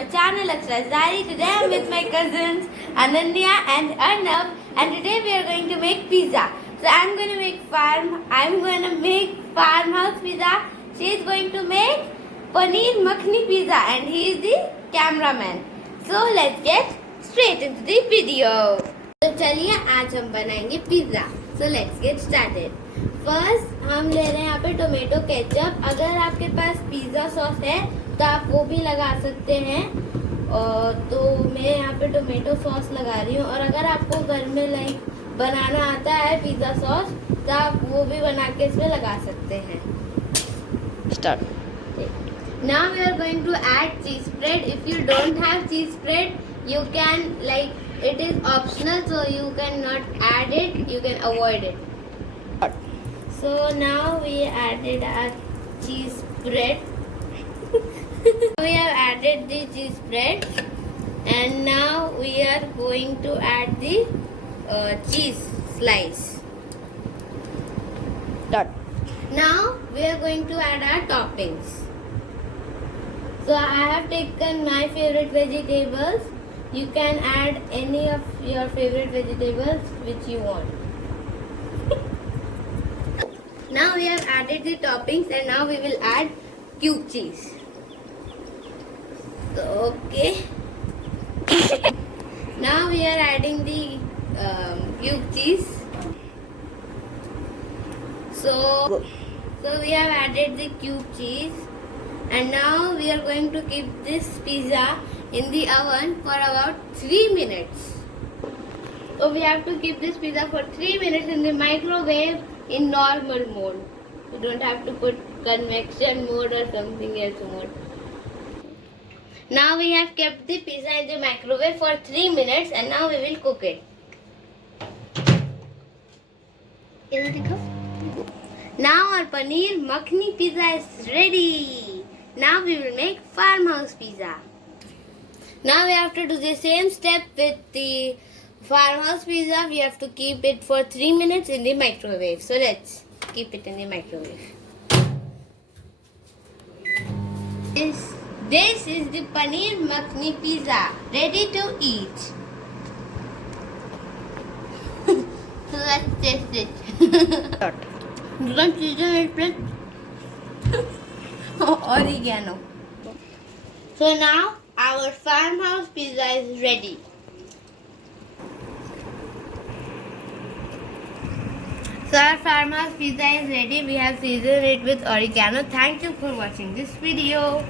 my channel Akshar's Diary. Today I'm with my cousins Ananya and Arnav, and today we are going to make pizza. So I'm going to make farmhouse pizza. She is going to make paneer makhni pizza, and he is the cameraman. So let's get straight into the video. तो चलिए आज हम बनाएंगे pizza. So let's get started. First हम ले रहे हैं यहाँ पे टोमेटो केचप. अगर आपके पास पिज्ज़ा सॉस है तो आप वो भी लगा सकते हैं. और तो मैं यहाँ पे टोमेटो सॉस लगा रही हूँ. और अगर आपको घर में लाइक बनाना आता है पिज्ज़ा सॉस तो आप वो भी बना के इसमें लगा सकते हैं. Start. Now we are going to add cheese spread. If you don't have cheese spread, you can it is optional, so you cannot add it. You can avoid it. So now we added our cheese spread. We have added the cheese spread, and now we are going to add the cheese slice. Start. Now we are going to add our toppings. So I have taken my favorite vegetables. You can add any of your favorite vegetables which you want. Now we have added the toppings, and now we will add cube cheese. So, okay. Now we are adding the cube cheese. So we have added the cube cheese, and now we are going to keep this pizza in the oven for about 3 minutes. So we have to keep this pizza for 3 minutes in the microwave in normal mode. You don't have to put convection mode or something else mode. Now we have kept the pizza in the microwave for 3 minutes, and now we will cook it. Now our paneer makhni pizza is ready. Now we will make farmhouse pizza. Now we have to do the same step with the farmhouse pizza. We have to keep it for 3 minutes in the microwave. So let's keep it in the microwave. This is the paneer makhni pizza ready to eat. So let's taste it. Start. You can season it with oregano. So now our farmhouse pizza is ready. So our farmhouse pizza is ready. We have seasoned it with oregano. Thank you for watching this video.